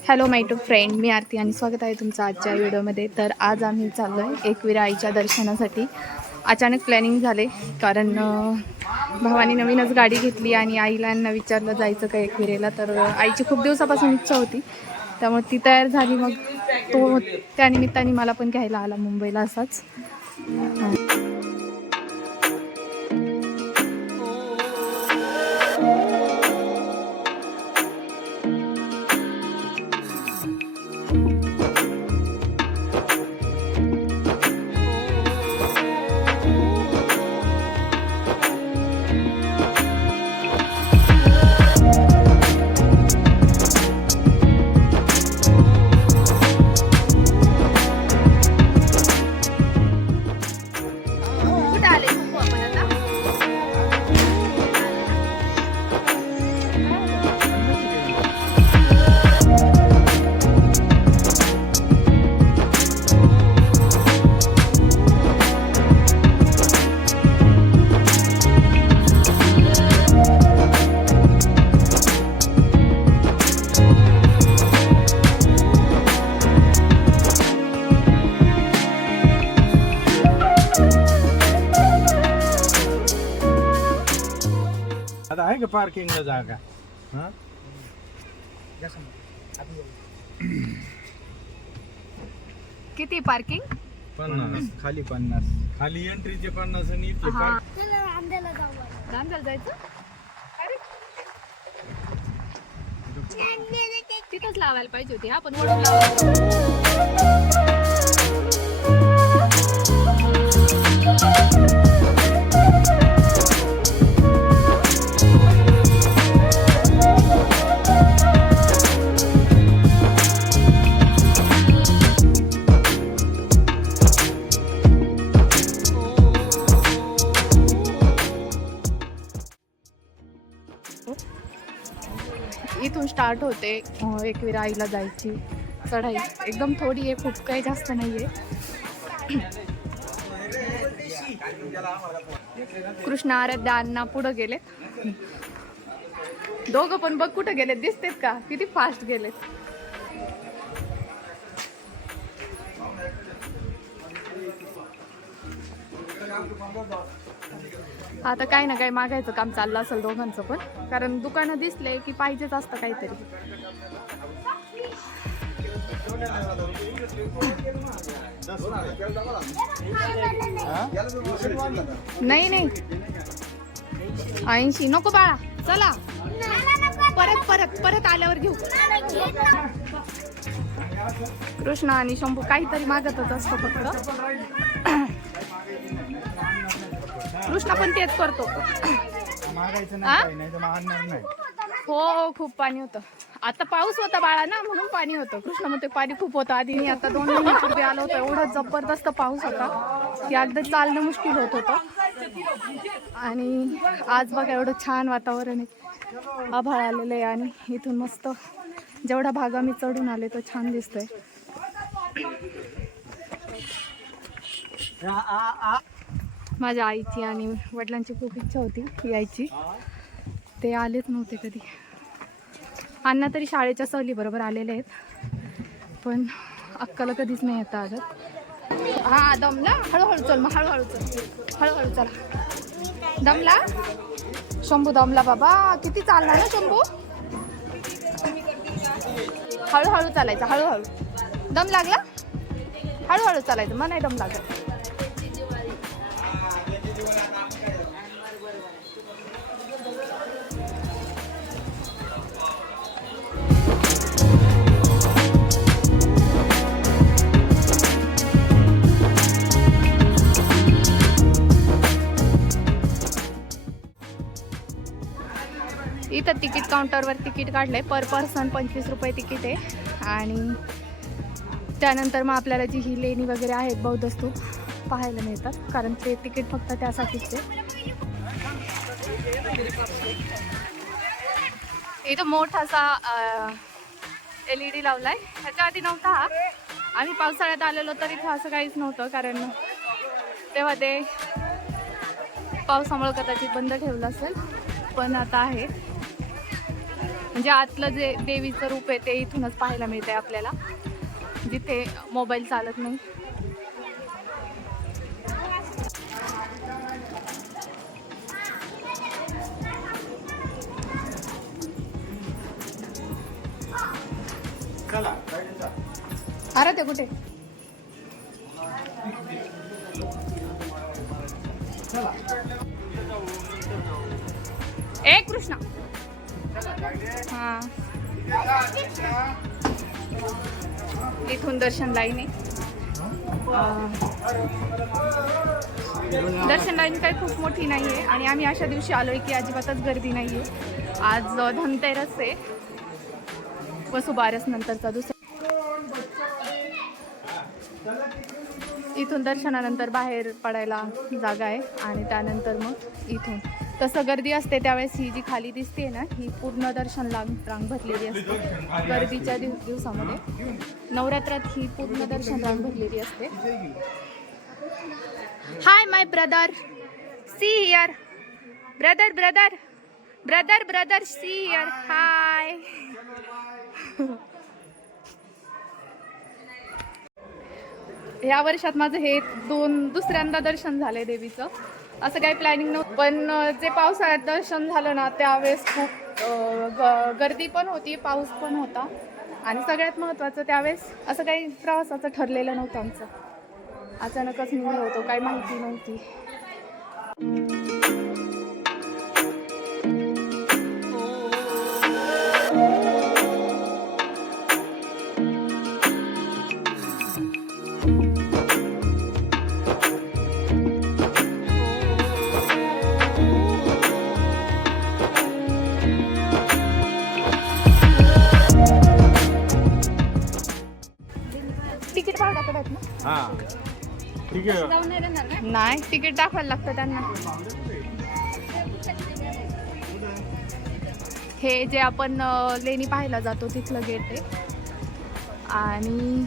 Hello my to friend मी आरती आणि स्वागत आहे तुमचं आजच्या व्हिडिओमध्ये. तर आज आम्ही चाललो आहे एकविरा आईच्या दर्शनासाठी. अचानक प्लॅनिंग झाले कारण भावाने भावानी नवीनच गाडी घेतली आणि आईला यांना विचारलं जायचं का एकविरेला तर आईची खूप दिवसापासून इच्छा होती. त्यामुळे ती तयार झाली. मग तो त्यानिमित्ताने मला पण घ्यायला आला मुंबईला असाच. पार्किंगला जागा. हा? किती पार्किंग? पन्नास. खाली पन्नास. खाली एंट्रीचे पन्नास आणि हा. पार्क- रामदाल जायचं? अरे. तिथंच लावायला पाहिजे होती हा पण वळून लावायला होते. अं, एकविरा आईला जायची. चढाई. एकदम थोडी आहे खूप काही जास्त नाही आहे कृष्ण आराध्य अण्णा पुढं गेलेत. दोघं पण बघ कुठं गेलेत दिसतेत का? किती फास्ट गेलेत. आता काही ना काही मागायचं काम चाललं असेल दोघांचं पण. कारण दुकानं दिसले की पाहिजेच असतं काहीतरी. नाही नाही. ऐंशी. नको बाळा. चला. परत परत परत आल्यावर घेऊ. कृष्णा आणि शंभू काहीतरी मागतच असतो फक्त. कृष्ण पण तेच करतो. मागायचं आ? नाही काही नाही तर मग आणणार नाही. हो हो खूप पाणी होतं. आता पाऊस होता बाळा ना म्हणून पाणी होतं. कृष्ण म्हणते पाणी खूप होतं. आधी मी आता दोन महिन्यापूर्वी आलो होतो एवढा जबरदस्त पाऊस होता. की अगदी चालणं मुश्किल होत होतं. आणि आज बघा एवढं छान वातावरण आहे. आभाळ आलेलं आहे आणि इथून मस्त जेवढा भाग आम्ही चढून आले तो छान दिसतोय. माझ्या आईची आणि वडिलांची खूप इच्छा होती यायची. ते आलेच नव्हते कधी. अण्णा तरी शाळेच्या सहली बरोबर आलेले आहेत. पण अक्काला कधीच नाही येता आलं. हा दमला हळूहळू चल मग हळूहळू चल. हळूहळू चला. दमला? शंभू दमला बाबा. किती चालणार ना शंभू? हळूहळू चालायचं हळूहळू. दम लागला? हळूहळू चालायचं. मग नाही दम लागला इथं तिकीट काउंटरवर तिकीट काढलंय. पर पर्सन पंचवीस रुपये तिकीट आहे. आणि त्यानंतर मग आपल्याला जी ही लेणी वगैरे आहेत बौद्धस्तू पाहायला मिळतात. कारण ते तिकीट फक्त त्यासाठीच आहे. इथं मोठासा एल ई डी लावला आहे ह्याच्या आधी नव्हता हा. आम्ही पावसाळ्यात आलेलो तर इथं असं काहीच नव्हतं. कारण तेव्हा ते पावसामुळे कदाचित बंद ठेवलं असेल. पण आता आहे. म्हणजे आतलं जे देवीचं रूप आहे ते इथूनच पाहायला मिळतंय आपल्याला. जिथे मोबाईल चालत नाही. अरे ते कुठे? ए कृष्णा. हा. इथून दर्शन लाईन. आहे दर्शन लाईन काही खूप मोठी नाही आहे आणि आम्ही अशा दिवशी आलोय की अजिबातच गर्दी नाही आहे आज धनतेरस आहे. वसुबारस नंतरचा दुसरा. इथून दर्शनानंतर बाहेर पडायला जागा आहे आणि त्यानंतर मग इथून. तसं गर्दी असते त्यावेळेस ही जी खाली दिसते ना ही पूर्ण दर्शन रांग रांग भरलेली असते. गर्दीच्या दिव दिवसामध्ये. नवरात्रात ही पूर्ण दर्शन रांग भरलेली असते. Hi my brother see here brother brother brother brother see here hi या वर्षात माझं हे दोन दुसऱ्यांदा दर्शन झालंय देवीचं. असं काही प्लॅनिंग नव्हतं. पण जे पावसाळ्यात दर्शन झालं ना त्यावेळेस खूप ग- गर्दी पण होती पाऊस पण होता. आणि सगळ्यात महत्त्वाचं त्यावेळेस असं काही प्रवासाचं ठरलेलं नव्हतं आमचं. अचानकच निघलो होतो काही माहिती नव्हती. नाही तिकीट दाखवायला लागतं त्यांना. हे जे आपण लेणी पाहायला जातो तिथलं गेट आहे. आणि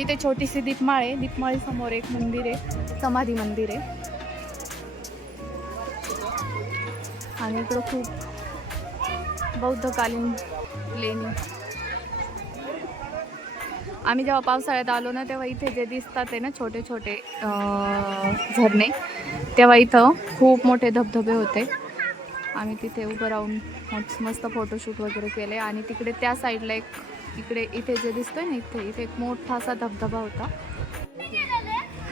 इथे छोटीशी दीपमाळ आहे. दीपमाळी समोर एक मंदिर आहे. समाधी मंदिर आहे. आणि इकडं खूप बौद्धकालीन लेणी. आम्ही जेव्हा पावसाळ्यात आलो ना तेव्हा इथे जे दिसतात आहे ना छोटे छोटे झरणे तेव्हा इथं खूप मोठे धबधबे होते. आम्ही तिथे उभं राहून मस्त- मस्त फोटोशूट वगैरे केले. आणि तिकडे त्या साईडला एक इकडे इथे जे दिसतंय ना इथे इथे एक मोठा असा धबधबा होता.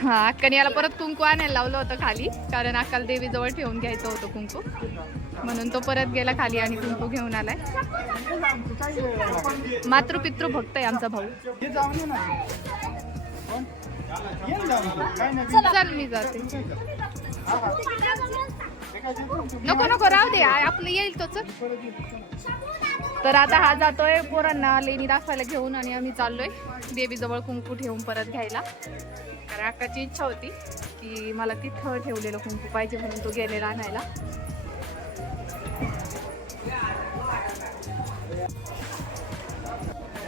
हा अक्काने याला परत कुंकू आणायला लावलं होतं खाली. कारण अक्काला देवीजवळ ठेवून घ्यायचं होतं कुंकू. म्हणून तो परत गेला खाली आणि कुंकू घेऊन आलाय. मातृपितृ भक्त आहे आमचा भाऊ. ना चल मी जाते. नको नको राहू दे. आपलं येईल तोच तर आता हा जातोय पोरांना लेणी दाखवायला घेऊन आणि आम्ही चाललोय देवीजवळ कुंकू ठेवून परत घ्यायला. कारण अक्काची इच्छा होती की मला तिथं ठेवलेलं कुंकू पाहिजे म्हणून तो गेलेला आणायला.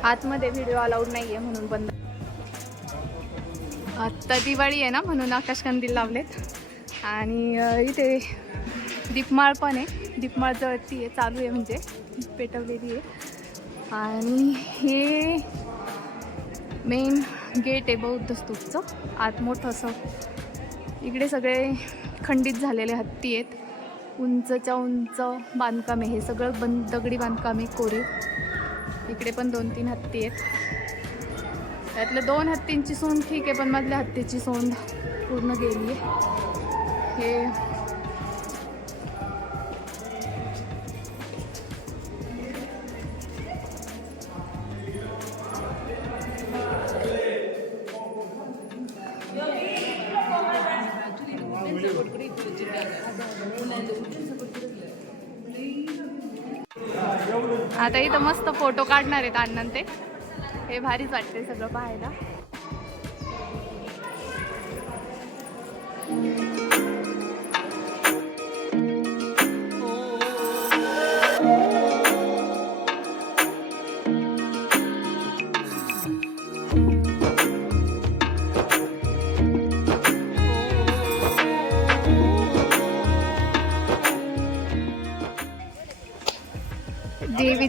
आतमध्ये व्हिडिओ अलाउड आहे म्हणून बंद. आत्ता दिवाळी आहे ना म्हणून आकाशकंदील लावलेत. आणि इथे दीपमाळ पण आहे. दीपमाळ जळती आहे चालू आहे म्हणजे. पेटवलेली आहे. आणि हे मेन गेट आहे बौद्ध स्तूपचं. आत मोठं असं इकडे सगळे खंडित झालेले हत्ती आहेत. उंचच्या उंच बांधकाम आहे. हे सगळं बंद दगडी बांधकाम आहे कोरीव. इकडे पण दोन तीन हत्ती आहेत. त्यातल्या दोन हत्तींची सोंड ठीक आहे पण मधल्या हत्तीची सोंड पूर्ण गेली आहे हे आता इथं मस्त फोटो काढणार आहेत अण्णा ते. हे भारीच वाटते सगळं पाहायला.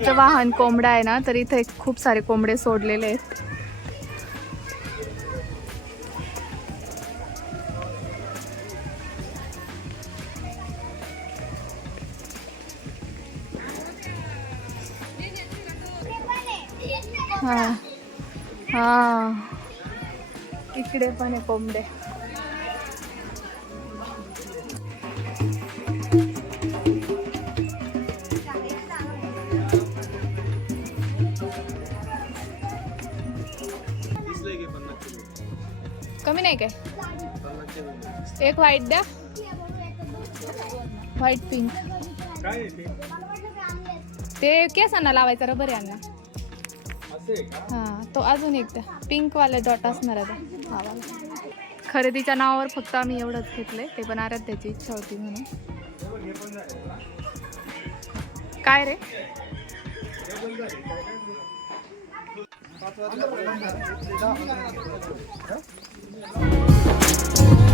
त्याचं वाहन कोंबडा आहे ना तर इथे खूप सारे कोंबडे सोडलेले आहेत. हा. हा. इकडे पण आहे कोंबडे. एक व्हाईट द्या. व्हाईट पिंक ते? केसांना लावायचं रबर का? हां तो अजून एक द्या. पिंक वाले डॉट असणार आहे हा खरेदीच्या नावावर फक्त आम्ही एवढंच घेतलंय. ते पण आराध्याची इच्छा होती म्हणून. काय रे? तिकट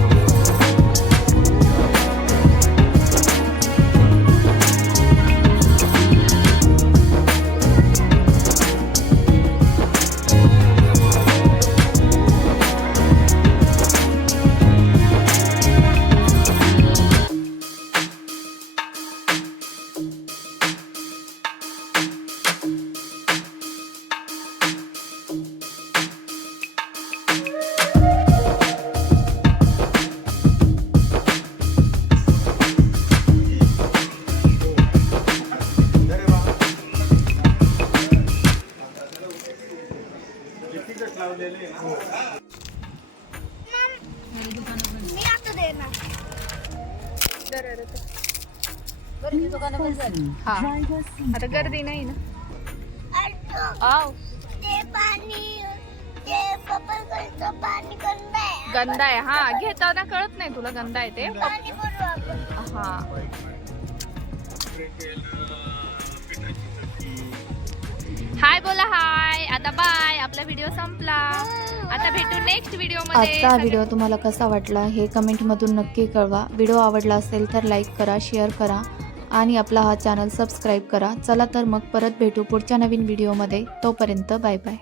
हा. आता गर्दी नाही ना? आव. गंद आहे. हा घेताना कळत नाही तुला गंदा आहे ते. हा. हाय बोला हाय आता बाय आपला व्हिडिओ संपला. आता भेटू नेक्स्ट व्हिडिओमध्ये. आजचा व्हिडिओ तुम्हाला कसा वाटला हे कमेंटमधून नक्की कळवा. व्हिडिओ आवडला असेल तर लाईक करा शेअर करा. आणि आपला हा चॅनल सबस्क्राईब करा. चला तर मग परत भेटू पुढच्या नवीन व्हिडिओमध्ये. तोपर्यंत बाय बाय.